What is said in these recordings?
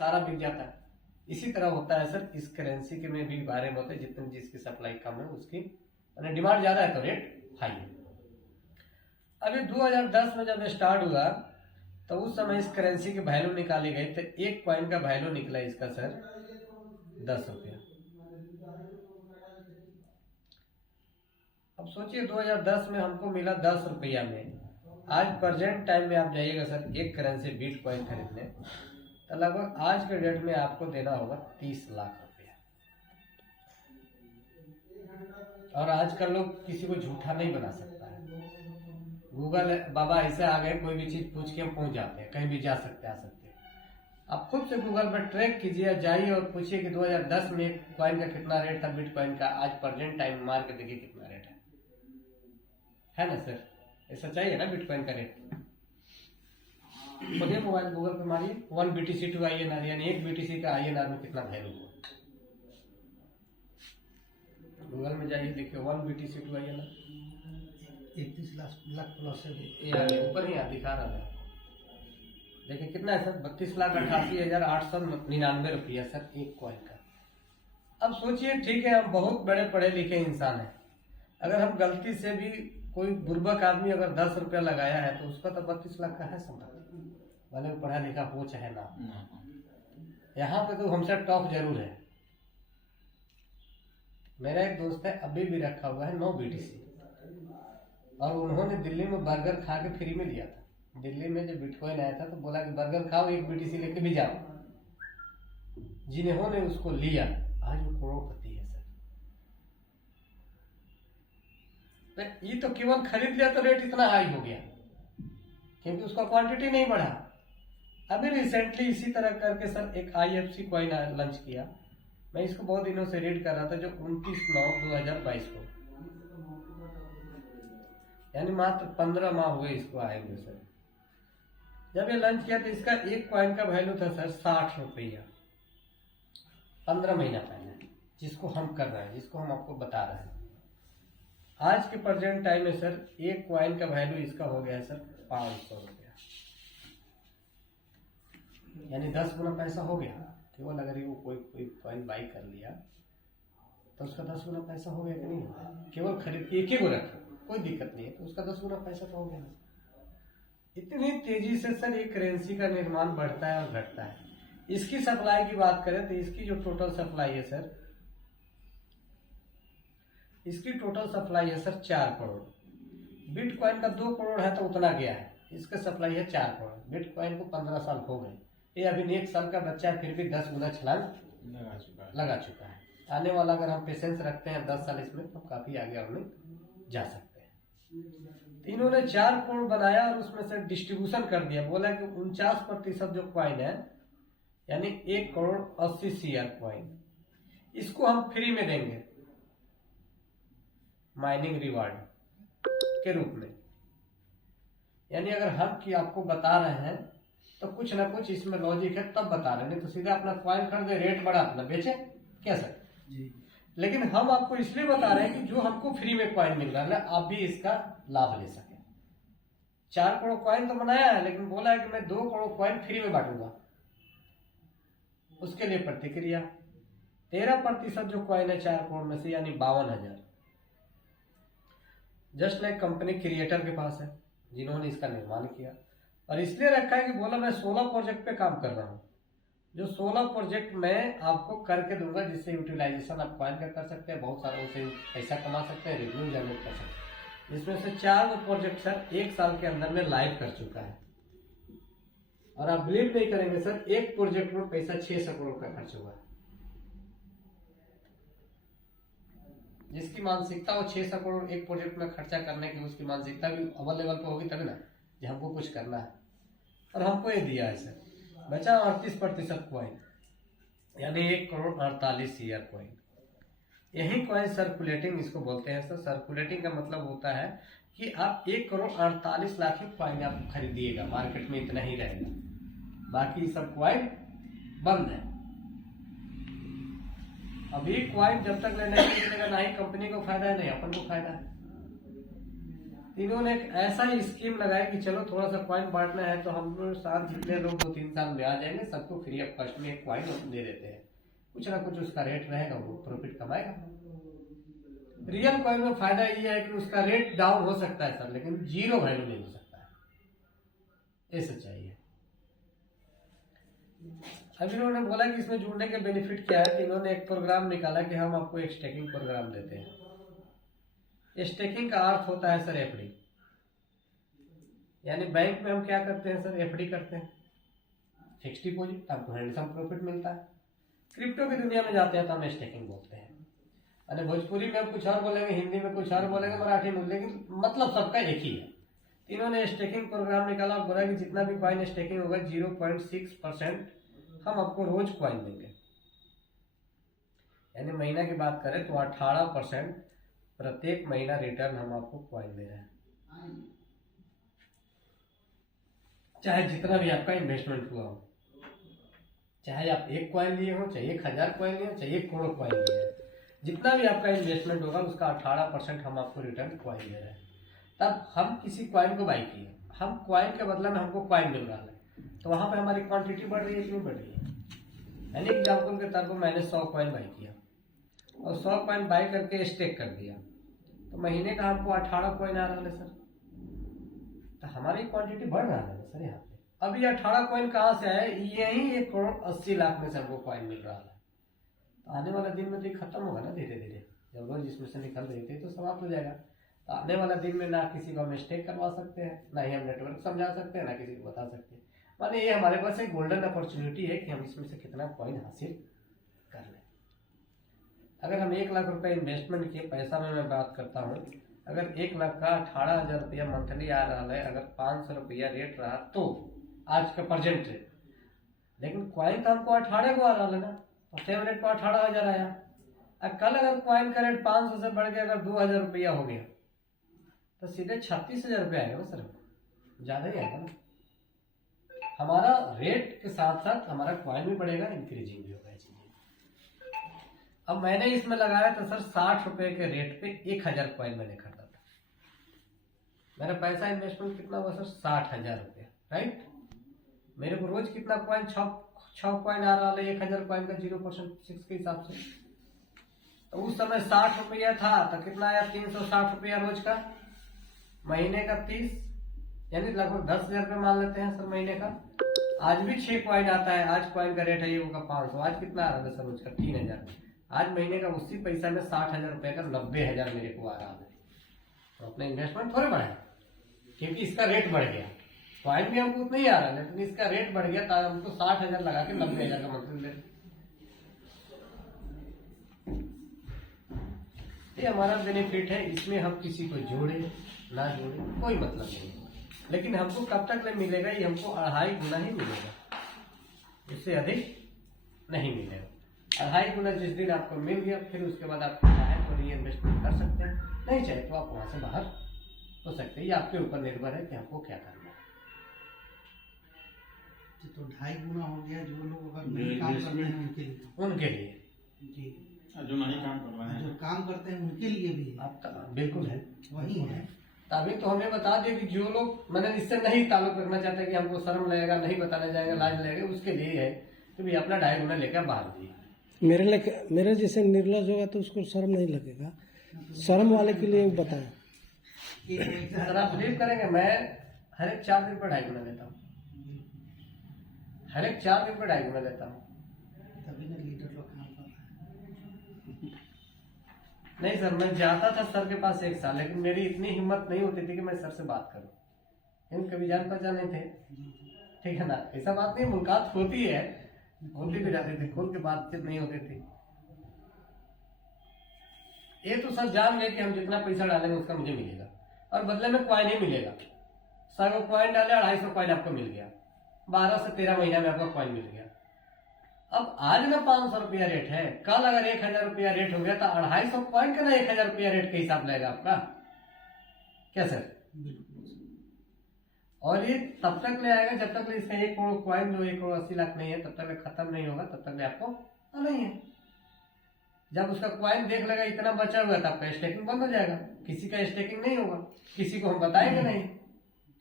सारा बिक जाता है। इसी तरह होता है सर इस करेंसी के में भी बारे में होते हैं, जितनी जिसकी सप्लाई कम है उसकी यानी डिमांड ज्यादा है तो रेट हाई है। अभी 2010 में जब स्टार्ट हुआ तो उस समय इस करेंसी के वैल्यू निकाले गए तो एक कॉइन का वैल्यू निकला इसका सर 10 रुपया। अब सोचिए 2010 में हमको मिला 10 रुपया में, आज प्रेजेंट टाइम में आप जाइएगा सर एक करेंसी बिटकॉइन खरीदने तो लगभग आज के डेट में आपको देना होगा 30 लाख रुपया। और आजकल लोग किसी को झूठा नहीं बना सकता है। गूगल बाबा ऐसे आ गए, कोई भी चीज पूछ के हम पहुंच जाते हैं, कहीं भी जा सकते आ सकते हैं। आप खुद से गूगल पर ट्रैक कीजिए, जाइए और पूछिए कि 2010 में एक कॉइन का कितना रेट था बिटकॉइन का, आज प्रेजेंट टाइम मार के देखिए कितना रेट है ना सर। ऐसा चाहिए ना बिटकॉइन का रेट। खोलिए मोबाइल गूगल पे मारिए 1 BTC टू INR, यानी 1 BTC का INR में कितना वैल्यू हुआ। गूगल में जाइए देखिए 1 BTC to INR 31 lakh plus है, ऊपर ही दिखा रहा है। देखिए कितना है सर 32,88,899 रुपया सर एक कॉइन का। अब सोचिए ठीक है हम बहुत बड़े पढ़े लिखे इंसान हैं, अगर हम गलती से भी कोई बुर्बक आदमी अगर 10 रुपया लगाया है तो उसका तो 32 लाख का है संपत्ति, भले वो पढ़ा लिखा हो चाहे ना। यहाँ पे तो हमसे टॉप जरूर है। मेरा एक दोस्त है अभी भी रखा हुआ है 9 BTC, और उन्होंने दिल्ली में बर्गर खा के फ्री में लिया था। दिल्ली में जब बिटकॉइन आया था तो बोला कि बर्गर खाओ 1 BTC लेके भी जाओ। जिन्होंने उसको लिया आज वो करोड़पति है सर। तो ये तो केवल खरीद लिया तो रेट इतना हाई हो गया क्योंकि उसका क्वांटिटी नहीं बढ़ा। अभी रिसेंटली इसी तरह करके सर एक IFC कॉइन लॉन्च किया, मैं इसको बहुत दिनों से रीड कर रहा था, जो 29/9/2022 को, यानी मात्र 15 माह हुए इसको आए हुए सर। जब ये लॉन्च किया तो इसका एक कॉइन का वैल्यू था सर 60 रुपया 15 महीना पहले, जिसको हम कर रहे हैं, जिसको हम आपको बता रहे हैं। आज के प्रेजेंट टाइम में सर एक कॉइन का वैल्यू इसका हो गया है सर 500 रुपया, यानी 10 गुना पैसा हो गया। केवल अगर वो कोई कॉइन बाई कर लिया तो उसका 10 गुना पैसा हो गया कि नहीं होगा। केवल खरीद के एक ही को रखो कोई दिक्कत नहीं है तो उसका 10 गुना पैसा तो हो गया। इतनी तेजी से सर ये करेंसी का निर्माण बढ़ता है और घटता है। इसकी सप्लाई की बात करें तो इसकी जो टोटल सप्लाई है सर, इसकी टोटल सप्लाई है सर 4 करोड़। बिटकॉइन का 2 करोड़ है तो उतना गया है, इसका सप्लाई है 4 करोड़। बिटकॉइन को 15 साल हो गए, ये अभी 1 साल का बच्चा है फिर भी 10 गुना छलांग लगा चुका है। आने वाला अगर हम पेशेंस रखते हैं 10 साल इसमें तो काफी आगे हमने जा सकते हैं। तो इन्होंने 4 करोड़ बनाया और उसमें से डिस्ट्रीब्यूशन कर दिया, बोला कि 49% जो कॉइन है यानी 1,80,00,000 कॉइन, इसको हम फ्री में देंगे माइनिंग रिवार्ड के रूप में। यानी अगर हम की आपको बता रहे हैं तो कुछ ना कुछ इसमें लॉजिक है तब बता रहे हैं, नहीं तो सीधा अपना कॉइन खरीदे रेट बढ़ा अपना बेचे क्या सर जी। लेकिन हम आपको इसलिए बता रहे हैं कि जो हमको फ्री में कॉइन मिल रहा है आप भी इसका लाभ ले सके। 4 करोड़ कॉइन तो बनाया है लेकिन बोला है कि मैं 2 करोड़ कॉइन फ्री में बांटूंगा। उसके लिए प्रतिक्रिया 13% जो कॉइन है 4 करोड़ में से यानी 52,000 जस्ट लाइक कंपनी क्रिएटर के पास है जिन्होंने इसका निर्माण किया। और इसलिए रखा है कि बोला मैं 16 प्रोजेक्ट पे काम कर रहा हूँ, जो 16 प्रोजेक्ट मैं आपको करके दूंगा जिससे यूटिलाइजेशन आप कॉइन का कर सकते हैं, बहुत सारों से पैसा कमा सकते हैं, रेवेन्यू जनरेट कर सकते हैं। जिसमें से 4 प्रोजेक्ट सर 1 साल के अंदर में लाइव कर चुका है। और आप बिलीव नहीं करेंगे सर एक प्रोजेक्ट में पैसा 600 करोड़ का खर्च हुआ है। जिसकी मानसिकता हो 600 करोड़ एक प्रोजेक्ट में खर्चा करने की, उसकी मानसिकता भी अव्वल लेवल पे होगी तभी ना कि हमको कुछ करना है। और हमको ये दिया है सर, बचा 38% कॉइन यानी 1,48,00,000 कॉइन। यही कॉइन सर्कुलेटिंग इसको बोलते हैं सर। सर्कुलेटिंग का मतलब होता है कि आप 1,48,00,000 कॉइन आप खरीदिएगा, मार्केट में इतना ही रहेगा, बाकी सब कॉइन बंद है। अभी कॉइन जब तक लेने निकलेगा ना ही कंपनी को फायदा है नहीं अपन को फायदा है। इन्होंने एक ऐसा ही स्कीम लगाया कि चलो थोड़ा सा कॉइन बांटना है तो हम लोग साथ जितने लोग 2-3 साल में आ जाएंगे सबको फ्री ऑफ कॉस्ट में एक कॉइन दे देते हैं, कुछ ना कुछ उसका रेट रहेगा, वो प्रॉफिट कमाएगा। रियल कॉइन में फायदा ये है कि उसका रेट डाउन हो सकता है सर, लेकिन जीरो वैल्यू नहीं हो सकता है, ये सच्चाई है। अभी इन्होंने बोला कि इसमें जुड़ने के बेनिफिट क्या है, कि इन्होंने एक प्रोग्राम निकाला कि हम आपको एक स्टेकिंग प्रोग्राम देते हैं। स्टेकिंग का अर्थ होता है सर एफडी, यानी बैंक में हम क्या करते हैं सर, एफडी करते हैं, फिक्स डिपॉजिट, आपको हैंडसम प्रॉफिट मिलता है। क्रिप्टो की दुनिया में जाते हैं तो हम स्टेकिंग बोलते हैं, अरे भोजपुरी में हम कुछ और बोलेंगे, हिंदी में कुछ और बोलेंगे, मराठी में, लेकिन मतलब सबका एक ही है। इन्होंने स्टेकिंग प्रोग्राम निकाला, बोला कि जितना भी कॉइन स्टेकिंग होगा 0.6% हम आपको रोज कॉइन देंगे, यानी महीना की बात करें तो 18% प्रत्येक महीना रिटर्न हम आपको कॉइन दे रहे हैं, चाहे जितना भी आपका इन्वेस्टमेंट हुआ हो, चाहे आप 1 कॉइन लिए हो, चाहे 1000 कॉइन लिए हो, चाहे 1 करोड़ कॉइन लिए हो, जितना भी आपका इन्वेस्टमेंट होगा उसका 18% हम आपको रिटर्न कॉइन दे रहे हैं। तब हम किसी कॉइन को बाई किए, हम कॉइन के बदले में हमको कॉइन मिल रहा है, तो वहां पे हमारी क्वांटिटी बढ़ रही है कि नहीं बढ़ रही है। यानी एग्जाम्पल के तौर पर मैंने 100 कॉइन बाई किया और 100 कॉइन बाई करके स्टेक कर दिया, तो महीने का हमको 18 कॉइन आ रहा है सर, तो हमारी क्वांटिटी बढ़ रहा है सर यहाँ पे। अब ये 18 कॉइन कहाँ से आए, यही 1 करोड़ 80 लाख में से हमको कॉइन मिल रहा है। तो आने वाला दिन में तो ये खत्म होगा ना धीरे धीरे, जब रोज इसमें से निकल रही थी तो समाप्त हो जाएगा। तो आने वाला दिन में ना किसी को हम स्टेक करवा सकते हैं, ना ही हम नेटवर्क समझा सकते हैं, ना किसी को बता सकते हैं। माने ये हमारे पास एक गोल्डन अपॉर्चुनिटी है कि हम इसमें से कितना कॉइन हासिल कर लें। अगर हम 1 लाख रुपए इन्वेस्टमेंट किए, पैसा में मैं बात करता हूँ, अगर 1 लाख का 18,000 रुपया मंथली आ रहा है, अगर 500 रुपया रेट रहा तो आज का प्रेजेंट रेट, लेकिन कॉइन तो हमको 18 को आ रहा है ना, तो सेम रेट पर 18,000 आया। अब कल अगर कॉइन का रेट 500 से बढ़ के अगर 2,000 रुपया हो गया तो सीधे 36,000 रुपया आएगा सर, ज्यादा ही आएगा ना। हमारा रेट के साथ साथ हमारा कॉइन भी बढ़ेगा, इंक्रीजिंग भी होगा चीजें। अब मैंने इसमें लगाया था सर 60 रुपए के रेट पे 1000 कॉइन मैंने खरीदा था, मेरा पैसा इन्वेस्टमेंट कितना हुआ सर, 60,000 रुपया, राइट। मेरे को रोज कितना कॉइन, 6 कॉइन आ रहा है 1000 कॉइन का 0.6 के हिसाब से। तो उस समय 60 रुपया था तो कितना आया, 360 रुपया रोज का, महीने का 30, यानी लगभग 10,000 रुपये मान लेते हैं सर महीने का। आज भी 6 कॉइन आता है, आज कॉइन का रेट है ये होगा 500, आज कितना आ रहा है सर रोज का, 3,000। आज महीने का उसी पैसा में 60,000 रुपये का 90,000 मेरे को आ रहा है। तो अपना इन्वेस्टमेंट थोड़े बढ़ाए, क्योंकि इसका रेट बढ़ गया, कॉइन भी हमको उतना ही आ रहा है, लेकिन इसका रेट बढ़ गया तो हमको 60,000 लगा के 90,000 का मंथली ले। ये हमारा बेनिफिट है, इसमें हम किसी को जोड़े ना जोड़े कोई मतलब नहीं, लेकिन हमको कब तक नहीं मिलेगा, ये हमको 2.5 गुना ही मिलेगा, इससे अधिक नहीं मिलेगा। 2.5 गुना जिस दिन आपको मिल गया, फिर उसके बाद आप चाहे तो री इन्वेस्टमेंट कर सकते हैं, नहीं चाहे तो आप वहां से बाहर हो सकते हैं। ये आपके ऊपर निर्भर है कि आपको क्या करना है। तो 2.5 गुना हो गया, जो लोग अगर नहीं काम कर रहे हैं उनके लिए जी, जो नहीं काम कर रहे हैं, जो काम करते हैं उनके लिए भी आपका बिल्कुल है, वही है। अभी तो हमें बता दिए कि जो लोग मैंने इससे नहीं ताल्लुक रखना चाहते कि हमको शर्म लगेगा, नहीं बताने जाएगा, लाज लगेगा, उसके लिए है कि भी अपना 2.5 गुना लेकर बाहर दिए। मेरे जैसे निर्लज होगा तो उसको शर्म नहीं लगेगा, शर्म वाले के लिए बताएं। सर आप बिलीव करेंगे, मैं हर एक 4 दिन पर 2.5 गुना लेता हूँ, हर एक 4 दिन पर 2.5 गुना लेता हूँ। तभी ना लीडर लोग काम कर रहे हैं। नहीं सर, मैं जाता था सर के पास 1 साल, लेकिन मेरी इतनी हिम्मत नहीं होती थी कि मैं सर से बात करूं, इन कभी जान पहचान नहीं थे, ठीक है ना। ऐसा बात नहीं, मुलाकात होती है, होती भी जाती थी, खुल के बातचीत नहीं होती थी। ये तो सर जान गए कि हम जितना पैसा डालेंगे उसका मुझे मिलेगा, और बदले में कॉइन ही मिलेगा। 100 कॉइन डाले, 250 कॉइन आपको मिल गया, 12 से 13 महीना में आपका कॉइन मिल गया। अब आज ना 500 रुपया रेट है, कल अगर 1,000 रुपया रेट हो गया तो 250 कॉइन का ना 1,000 रुपया रेट के हिसाब लगेगा आपका, क्या सर। और ये तब तक ले आएगा जब तक इसका 1 करोड़ कॉइन जो 1 करोड़ 80 लाख नहीं है, तब तक खत्म नहीं होगा, तब तक आपको नहीं है। जब उसका कॉइन देख लेगा इतना बचा हुआ है, तब आपका स्टेकिंग बंद हो जाएगा, किसी का स्टेकिंग नहीं होगा, किसी को हम बताएंगे नहीं,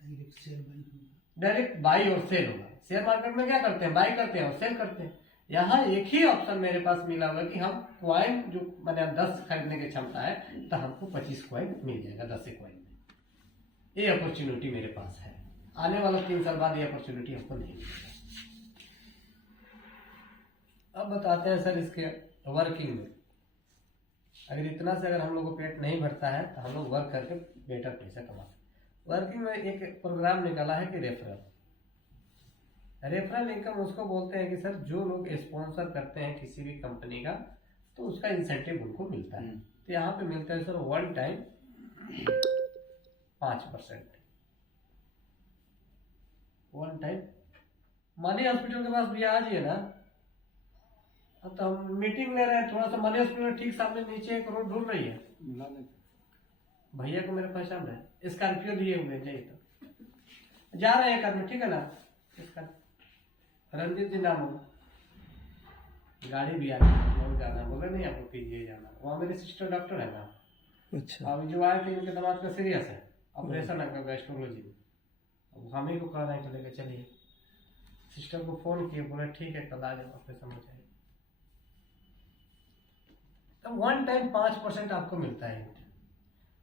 डायरेक्ट शेयर बाई होगा। डायरेक्ट बाई और सेल होगा। शेयर मार्केट में क्या करते हैं, बाई करते हैं और सेल करते हैं। यहाँ एक ही ऑप्शन मेरे पास मिला हुआ है कि हम कॉइन जो मैंने 10 खरीदने की क्षमता है तो हमको 25 कॉइन मिल जाएगा 10 कॉइन में। ये अपॉर्चुनिटी मेरे पास है, आने वाला 3 साल बाद ये अपॉर्चुनिटी हमको नहीं मिलेगा। अब बताते हैं सर इसके वर्किंग में। अगर इतना से अगर हम लोग को पेट नहीं भरता है तो हम लोग वर्क करके बेटर पैसा कमाते। वर्किंग में एक प्रोग्राम निकाला है कि रेफरल इनकम उसको बोलते हैं कि सर जो लोग स्पॉन्सर करते हैं किसी भी कंपनी का तो उसका इंसेंटिव उनको मिलता है। तो यहाँ पे मिलता है sir 1 time 5%। 1 time money hospital के पास भी आ जाइए ना, तो हम मीटिंग ले रहे हैं, थोड़ा सा मनी हॉस्पिटल ठीक सामने नीचे एक रोड ढूंढ रही है, भैया को मेरे पहचान रहे, स्कॉर्पियो लिए हुए जाइए तो जा रहे हैं एक आदमी, ठीक है ना, इसका रंजीत जी नाम हो, गाड़ी भी आ गई, जाना बोले नहीं आपको कीजिए जाना। वहाँ मेरी सिस्टर डॉक्टर है ना, अच्छा अभी जो आए थे इनके दामाद का सीरियस है, ऑपरेशन है गैस्ट्रोलॉजी में, अब हम ही को कह रहे हैं कि लेके चलिए। सिस्टर को फोन किए, बोले ठीक है कल आ जाओ, ऑपरेशन हो जाएगा। तो 1 टाइम 5% आपको मिलता है।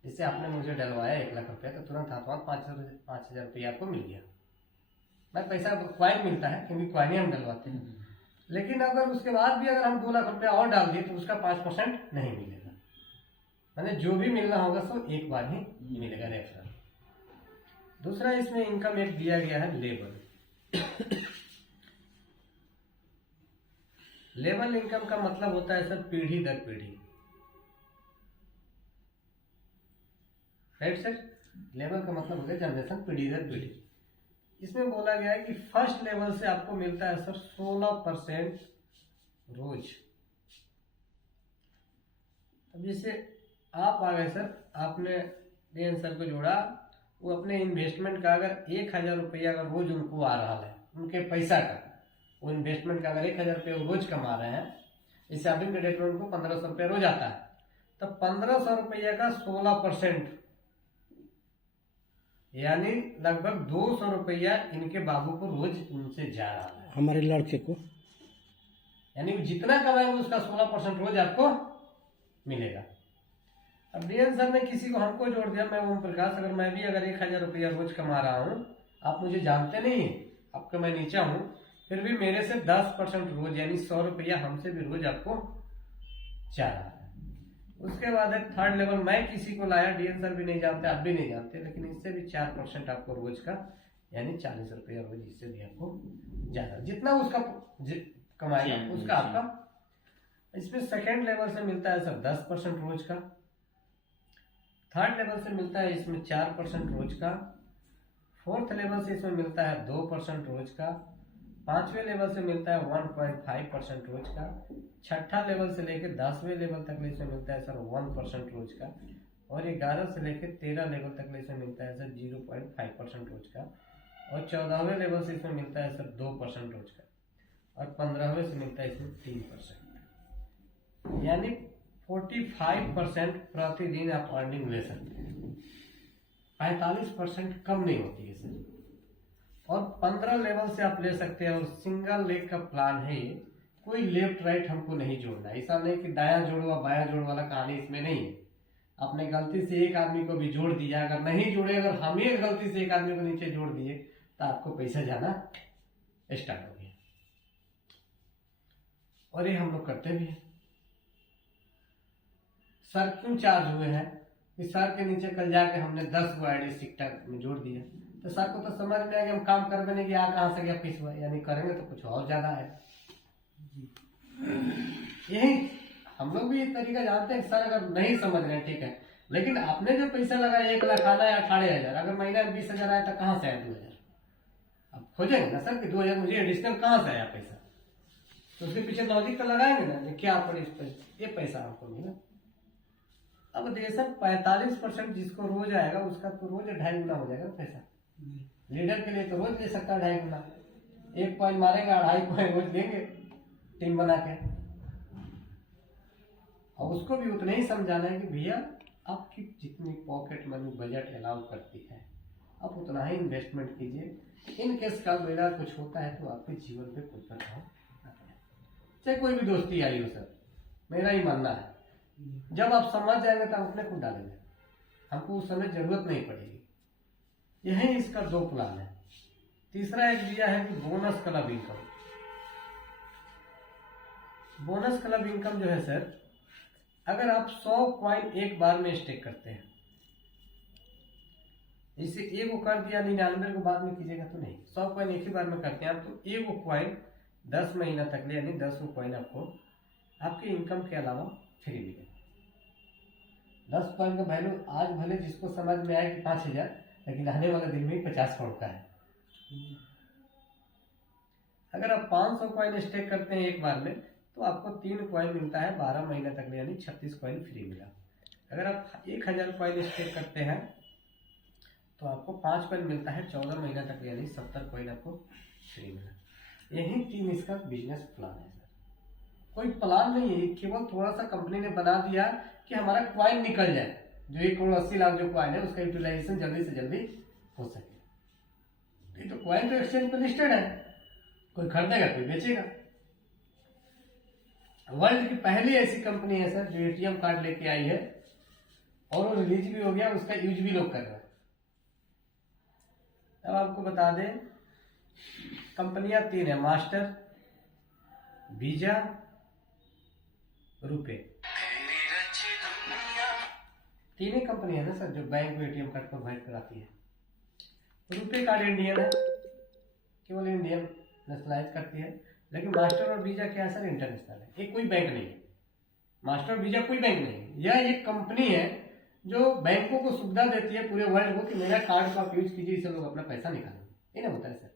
जैसे आपने मुझे डलवाया 1 लाख रुपया तो तुरंत हाथों 5,000 रुपया आपको मिल गया। मैं पैसा क्वाइन मिलता है क्योंकि क्वाइन ही हम डलवाते हैं, लेकिन अगर उसके बाद भी अगर हम 2 लाख रुपया और डाल दिए तो उसका 5% नहीं मिलेगा। मैंने जो भी मिलना होगा सो एक बार ही मिलेगा रेफरल। दूसरा इसमें इनकम एक दिया गया है लेबल। लेबल इनकम का मतलब होता है सर पीढ़ी दर पीढ़ी, राइट सर। लेवल का मतलब होता है जनरेशन, पीढ़ी दर पीढ़ी। इसमें बोला गया है कि फर्स्ट लेवल से आपको मिलता है सर 16% रोज। अब जैसे आप आ गए सर, आपने डीएन सर को जोड़ा, वो अपने इन्वेस्टमेंट का अगर 1,000 रुपया अगर रोज उनको आ रहा है, उनके पैसा का, वो इन्वेस्टमेंट का अगर 1,000 रुपया रोज कमा रहे हैं, जैसे अभी के डेट में उनको 1,500 रुपया रोज आता है, तो 1,500 रुपया का 16% यानी लगभग 200 रुपया इनके बाबू को रोज उनसे जा रहा है, हमारे लड़के को, यानी जितना कमाएंगे उसका 16% रोज आपको मिलेगा। अब डीएन सर ने किसी को हमको जोड़ दिया, मैं ओम प्रकाश, अगर मैं भी अगर 1,000 रुपया रोज कमा रहा हूँ, आप मुझे जानते नहीं है, आपका मैं नीचा हूँ, फिर भी मेरे से 10% रोज यानी 100 रुपया हमसे भी रोज आपको जा रहा है। उसके बाद है थर्ड लेवल, मैं किसी को लाया, डीएन सर भी नहीं जानते, आप भी नहीं जानते, लेकिन इससे भी 4% आपको रोज का यानी 40 रुपया रोज, इससे भी आपको ज्यादा, जितना उसका कमाएगा उसका आपका। इसमें सेकेंड लेवल से मिलता है सर 10% रोज का, थर्ड लेवल से मिलता है इसमें 4% रोज का, फोर्थ लेवल से इसमें मिलता है 2% रोज का, 5वें लेवल से मिलता है 1.5% रोज का, छठा लेवल से लेकर 10वें लेवल तक इसमें मिलता है सर 1% रोज का, और 11 से लेकर 13 लेवल तक इसमें मिलता है सर 0.5% रोज का, और 14वें लेवल से इसमें मिलता है सर 2% रोज का, और 15वें से मिलता है इसमें 3%, यानी 45% प्रतिदिन आप अर्निंग ले सकते हैं। 45% कम नहीं होती है सर, और 15 लेवल से आप ले सकते हैं, और सिंगल लेग का प्लान है ये, कोई लेफ्ट राइट हमको नहीं जोड़ना है। ऐसा नहीं कि दायां जोड़ो बायां जोड़ो वाला कहानी इसमें नहीं है। आपने गलती से एक आदमी को भी जोड़ दिया, अगर नहीं जोड़े, अगर हम ही गलती से एक आदमी को नीचे जोड़ दिए तो आपको पैसा जाना स्टार्ट हो गया, और ये हम लोग करते भी हैं। सर क्यों चार्ज हुए हैं कि सर के नीचे कल जाके हमने 10 गो आईडी टिकटॉक में जोड़ दिया, तो सर को तो समझ में आया कि हम काम कर नहीं गया, कहाँ से गया पैसा, यानी करेंगे तो कुछ और ज्यादा है। यही हम लोग भी ये तरीका जानते हैं। सर अगर नहीं समझ रहे ठीक है, लेकिन आपने जो पैसा लगाया 1 लाख आना है 18,000, अगर महीना में 20,000 आया तो कहाँ से आया 2,000? अब खोजेंगे ना सर कि 2,000 मुझे एडिशनल कहाँ से आया पैसा, तो उसके पीछे लॉजिक तो लगाएंगे ना, क्या पड़े इस पैसे, ये पैसा आपको मिला। अब देखिए सर 45% जिसको रोज आएगा उसका तो रोज 2.5 गुना हो जाएगा पैसा। लीडर के लिए तो रोज ले सकता है 2.5 गुना, 1 पॉइंट मारेंगे 2.5 पॉइंट रोज देंगे टीम बना के। और उसको भी उतना ही समझाना है कि भैया आपकी जितनी पॉकेट मनी बजट अलाउ करती है आप उतना ही इन्वेस्टमेंट कीजिए। इन केस का बेड़ा कुछ होता है तो आपके जीवन पे कोई प्रभाव ना पड़े। चाहे कोई भी दोस्ती आई हो सर, मेरा ही मानना है जब आप समझ जाएंगे तब अपने को डालेंगे, हमको उस समय जरूरत नहीं पड़ेगी। यही इसका 2 प्लान है। तीसरा एक दिया है कि bonus club income. Bonus club income जो है सर, अगर आप 100 कॉइन एक बार में स्टेक करते हैं, इसे एगो कर दिया 99 को बाद में कीजिएगा तो नहीं, 100 कॉइन एक ही बार में करते हैं आप, तो एगो कॉइन 10 महीना तक ले, यानी 10 कॉइन आपको आपके इनकम के अलावा फ्री मिलेगा। 10 कॉइन का वैल्यू आज भले जिसको समझ में आए कि 5000, लेकिन आने वाले दिन में 50 करोड़ का है। अगर आप 500 कॉइन स्टेक करते हैं एक बार में तो आपको 3 कॉइन मिलता है 12 महीने तक ले, यानी 36 कॉइन फ्री मिला। अगर आप 1000 कॉइन स्टेक करते हैं तो आपको 5 कॉइन मिलता है 14 महीना तक, यानी 70 कॉइन आपको फ्री मिला। यही 3 इसका बिजनेस प्लान है सर। कोई प्लान नहीं है, केवल थोड़ा सा कंपनी ने बना दिया कि हमारा कॉइन निकल जाए, जो 1 करोड़ 80 लाख जो कॉइन है उसका यूटिलाइजेशन जल्दी से जल्दी हो सके। ये तो कॉइन तो एक्सचेंज पर लिस्टेड है, कोई खरीदेगा कोई बेचेगा। वर्ल्ड की पहली ऐसी कंपनी है सर जो एटीएम कार्ड लेके आई है और वो रिलीज भी हो गया, उसका यूज भी लोग कर रहे हैं। अब आपको बता दें कंपनियां 3 है, मास्टर, वीजा, रुपे। 3 ही कंपनी है ना सर जो बैंक में एटीएम कार्ड प्रोवाइड कराती है। रुपे कार्ड इंडियन है, केवल इंडियन नेशनलाइज करती है, लेकिन मास्टर और वीजा क्या है सर, इंटरनेशनल है। ये कोई बैंक नहीं है, मास्टर और वीजा कोई बैंक नहीं है। यह एक कंपनी है जो बैंकों को सुविधा देती है पूरे वर्ल्ड को कि मेरा कार्ड को आप यूज कीजिए, इससे लोग अपना पैसा निकालेंगे। ये ना होता है सर।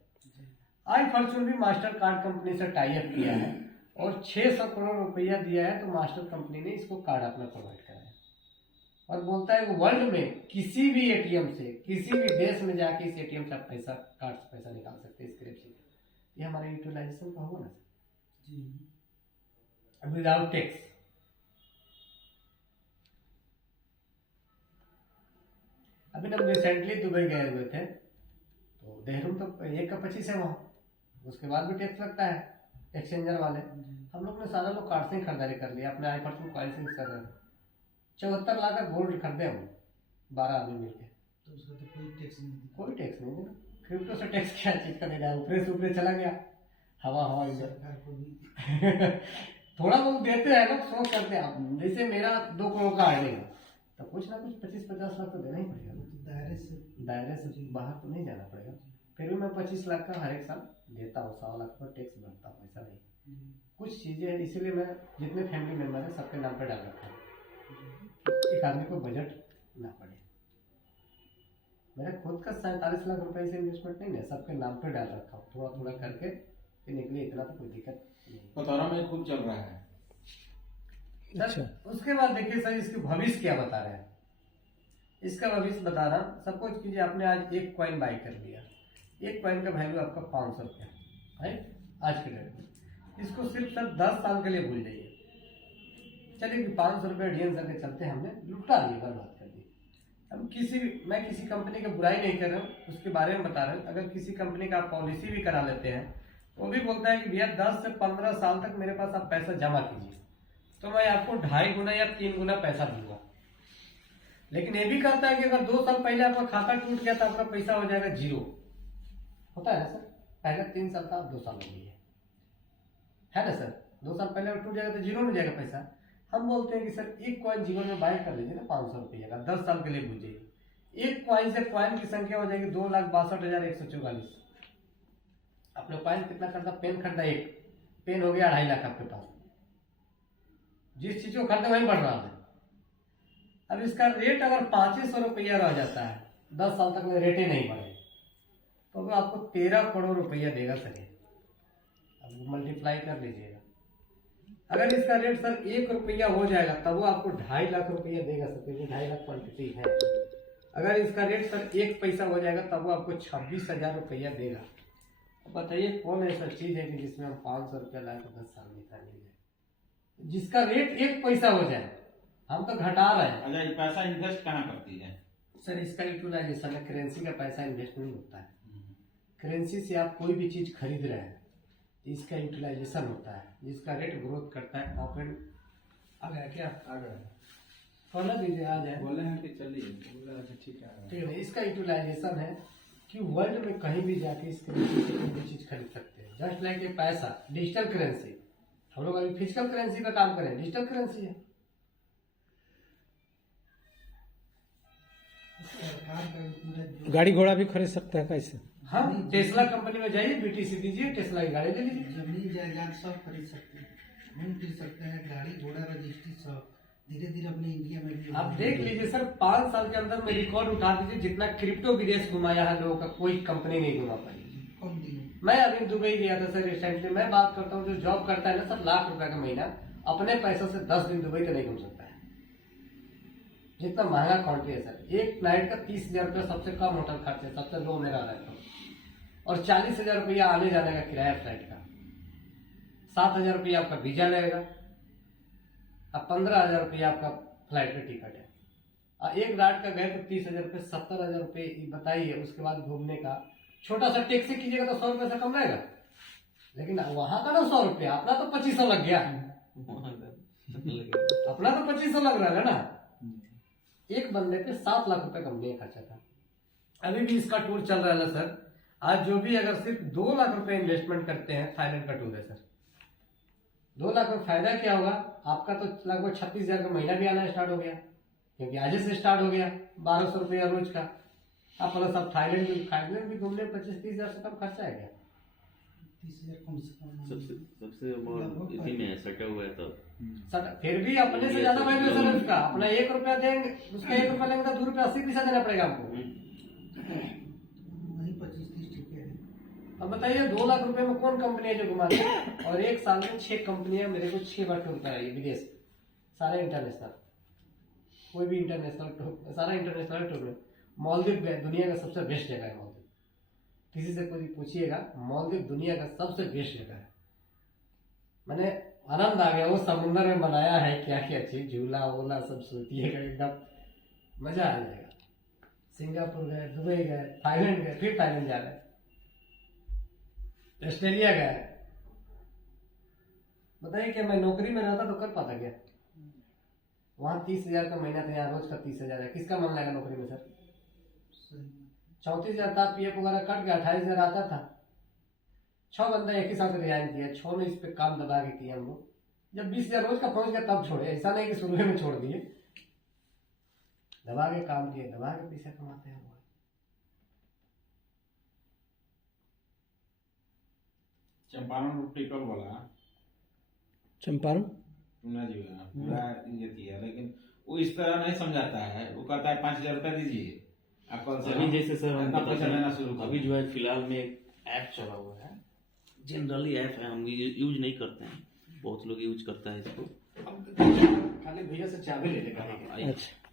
आई फॉर्चून भी मास्टर कार्ड कंपनी से टाई अप किया है और 600 करोड़ रुपया दिया है, तो मास्टर कंपनी ने इसको कार्ड अपना प्रोवाइड कराया और बोलता है कि वर्ल्ड में किसी भी एटीएम से, किसी भी देश में जाके इस एटीएम से आप पैसा, कार्ड से पैसा निकाल सकते हैं स्क्रैप से। ये हमारे यूटिलाइजेशन का होगा ना सर, विदाउट टैक्स। अभी हम रिसेंटली दुबई गए हुए थे, तो देहरादून तो 1 का 25 है वहाँ, उसके बाद भी टैक्स लगता है एक्सचेंजर वाले। हम लोग ने सारा लोग कार्ड से ही खरीदारी कर लिया, अपने आई फॉर्चून कॉइन से कर रहे हैं। 74 लाख का गोल्ड खरीदे हम 12 आदमी मिलकर, तो उसका तो कोई टैक्स नहीं देता। कोई टैक्स नहीं देना। क्रिप्टो से टैक्स क्या चीज का देना, ऊपरे से ऊपरे चला गया, हवा सरकार को भी थोड़ा बहुत देते हैं लोग, शौक करते हैं। जैसे मेरा 2 करोड़ का आएगा तो कुछ ना कुछ 25-50 लाख तो देना ही पड़ेगा। दायरे से बाहर तो नहीं जाना पड़ेगा। फिर भी मैं 25 लाख का हर एक साल देता हूँ, 100 लाख का टैक्स भरता हूँ, ऐसा नहीं। कुछ चीजें हैं, इसीलिए मैं जितने फैमिली मेंबर है सबके नाम पे डाल रखा हूँ, एक आदमी को बजट ना पड़े। मेरा खुद का 47 लाख रुपए से इन्वेस्टमेंट नहीं है, सबके नाम पे डाल रखा हूँ, थोड़ा थोड़ा करके निकले, इतना तो कोई दिक्कत नहीं। पतारा में खुद चल रहा है सर। उसके बाद देखिए सर इसके भविष्य क्या बता रहे हैं। इसका भविष्य बता रहा, सपोज कीजिए आपने आज 1 कॉइन बाई कर लिया, 1 कॉइन का वैल्यू आपका 500 रुपया है आज के डेट में। इसको सिर्फ सर 10 साल के लिए भूल जाइए। चलिए 500 रुपये एडीएन सर के चलते हमने लुटा दिए, बर्बाद कर दिए। अब मैं किसी कंपनी की बुराई नहीं कर रहा हूँ, उसके बारे में बता रहा हूँ। अगर किसी कंपनी का आप पॉलिसी भी करा लेते हैं, वो भी बोलता है कि भैया 10 से 15 साल तक मेरे पास आप पैसा जमा कीजिए, तो मैं आपको 2.5 गुना या 3 गुना पैसा दूंगा। लेकिन ये भी कहता है कि अगर 2 साल पहले आपका खाता टूट गया तो आपका पैसा हो जाएगा 0। होता है ना सर, पहले 3 साल था, 2 साल हो गई है ना सर। 2 साल पहले टूट जाएगा तो 0 में जाएगा पैसा। हम बोलते हैं कि सर 1 कॉइन जीवन में बाय कर लीजिए ना 500 रुपये का, 10 साल के लिए भूजिए। 1 कॉइन से कॉइन की संख्या हो जाएगी 2,62,144। अपने कॉइन कितना खरीदा, पेन खरीदा, 1 पेन हो गया 2.5 लाख आपके पास। जिस चीज को खरीदा वही बढ़ रहा है। अब इसका रेट अगर 2500 रुपया रह जाता है, 10 साल तक में रेट ही नहीं बढ़े, तो वो आपको 13 करोड़ रुपया देगा सर। अब मल्टीप्लाई कर लीजिएगा, अगर इसका रेट सर 1 रुपया हो जाएगा तब वो आपको 2.5 लाख रुपया देगा सर, क्योंकि 2.5 लाख क्वांटिटी है। अगर इसका रेट सर 1 पैसा हो जाएगा तब वो आपको 26,000 रुपया देगा। बताइए कौन ऐसा चीज है कि जिसमें हम 500 रुपया ला के 10 साल में निकालेंगे। जिसका रेट 1 पैसा हो जाए, हम तो घटा रहे हैं। अच्छा, ये पैसा इन्वेस्ट कहाँ करती है? सर इसका यूटिलाइजेशन है, करेंसी का पैसा इन्वेस्ट नहीं होता है। करेंसी से आप कोई भी चीज खरीद रहे हैं, इसका यूटिलाइजेशन होता है, जिसका रेट ग्रोथ करता है। ऑपरेट आ गया क्या? आ गया, खोला दीजिए, आ जाए। बोले हैं कि चलिए, बोला अच्छा ठीक है। ठीक है, इसका यूटिलाइजेशन है कि वर्ल्ड में कहीं भी जाके इस करेंसी से कोई भी चीज खरीद सकते हैं। जस्ट लाइक ये पैसा डिजिटल करेंसी, हम लोग अभी फिजिकल करेंसी का काम करें, डिजिटल करेंसी है। सरकार का भी पूरा जो गाड़ी घोड़ा भी खरीद सकते हैं कैसे? हम टेस्ला कंपनी में जाइए, बीटीसी दीजिए, टेस्ला की गाड़ी ले लीजिए। जमीन जायदाद सब खरीद सकते हैं, घूम फिर सकते हैं, गाड़ी घोड़ा रजिस्ट्री सब धीरे धीरे अपने इंडिया में भी। आप देख लीजिए सर, 5 साल के अंदर में रिकॉर्ड उठा दीजिए, जितना क्रिप्टो विदेश घुमाया है लोगों का, कोई कंपनी नहीं घुमा पाई। कम दिन में। मैं अभी दुबई गया था सर रिसेंटली। मैं बात करता हूँ, जो जॉब करता है ना सर, ₹1,00,000 का महीना, अपने पैसों से 10 दिन दुबई तो नहीं घूम सकता है, जितना महंगा कंट्री है सर। एक नाइट का 30,000 रुपया सबसे कम होटल खर्च है, सबसे लो मेरा रहता है, और 40,000 रुपया आने जाने का किराया फ्लाइट का, 7,000 रुपया आपका वीजा लगेगा, अब 15,000 रुपया आपका फ्लाइट का टिकट है। और एक रात का गए तो 30,000 रुपये, 70,000 रुपये बताइए। उसके बाद घूमने का छोटा सा टैक्सी कीजिएगा तो 100 रुपये से कम रहेगा, लेकिन वहां का ना 100 रुपया, अपना तो 2500 लग गया, अपना तो 2500 लग रहा है ना। एक बंदे पे 7 लाख रुपए कंपनी का खर्चा था। अभी भी इसका टूर चल रहा है ना सर। आज जो भी अगर सिर्फ 2 लाख रुपए इन्वेस्टमेंट करते हैं, थाईलैंड का टूर है सर। 2 लाख में फायदा क्या होगा आपका? तो लगभग 36,000 का महीना भी आना स्टार्ट हो गया, क्योंकि आज से स्टार्ट हो गया 1,200 रुपया रोज का। आप प्लस अब थाईलैंड भी घूमने 25-30,000 से कम खर्चा है क्या? 30,000 कम से कम। सबसे बहुत इसी में सटा हुआ है। तो सर फिर भी अपने से ज्यादा वैल्यूएशन है उसका। अपना 1 रुपया देंगे, उसका 1 रुपया लेंगे तो 2 रुपया 80 पैसा देना पड़ेगा आपको। वही 25-30 ठीक है। अब बताइए 2 लाख रुपए में कौन कंपनी है जो घुमाती है? और एक साल में 6 कंपनियां मेरे को 6 बार टूर कराई विदेश, सारे इंटरनेशनल, कोई भी इंटरनेशनल टूर, सारा इंटरनेशनल टूर में। मालदीव गए, दुनिया का सबसे बेस्ट जगह है मालदीव। किसी से कोई पूछिएगा, मालदीव दुनिया का सबसे बेस्ट जगह है। मैंने आनंद आ गया, वो समुद्र में बनाया है क्या क्या चीज, झूला वूला सब सोचिएगा, एकदम मजा आ जाएगा। सिंगापुर गए, दुबई गए, थाईलैंड गए, फिर थाईलैंड जा रहे, ऑस्ट्रेलिया गए। बताइए क्या मैं नौकरी में रहता तो कर पाता क्या? वहां 30,000 का महीना था, यहाँ रोज का 30,000 है। किसका मन लगेगा नौकरी में सर? 34,000 था, पीएफ वगैरह कट के 28,000 आता था। 6 बंदा एक ही साथ रिजाइन किया, 6 ने इस पे काम दबा के किया हम लोग। जब 20,000 रोज का पहुंच गया तब छोड़े, ऐसा नहीं कि शुरू में छोड़ दिए, दबा के काम किए, दबा के पैसा कमाते हैं। चंपारण रोटी कल वाला चंपारण टूना जी वाला पूरा ये दिया, लेकिन वो इस तरह नहीं समझाता है। वो कहता है 5,000 रुपया दीजिए, आप कल से अभी जैसे सर हम इतना पैसा लेना शुरू कर। अभी जो है फिलहाल में एक ऐप चला हुआ है, जनरली ऐप है, हम यूज नहीं करते हैं, बहुत लोग यूज करता है इसको। खाली भैया से चाबी ले लेगा। हाँ, अच्छा।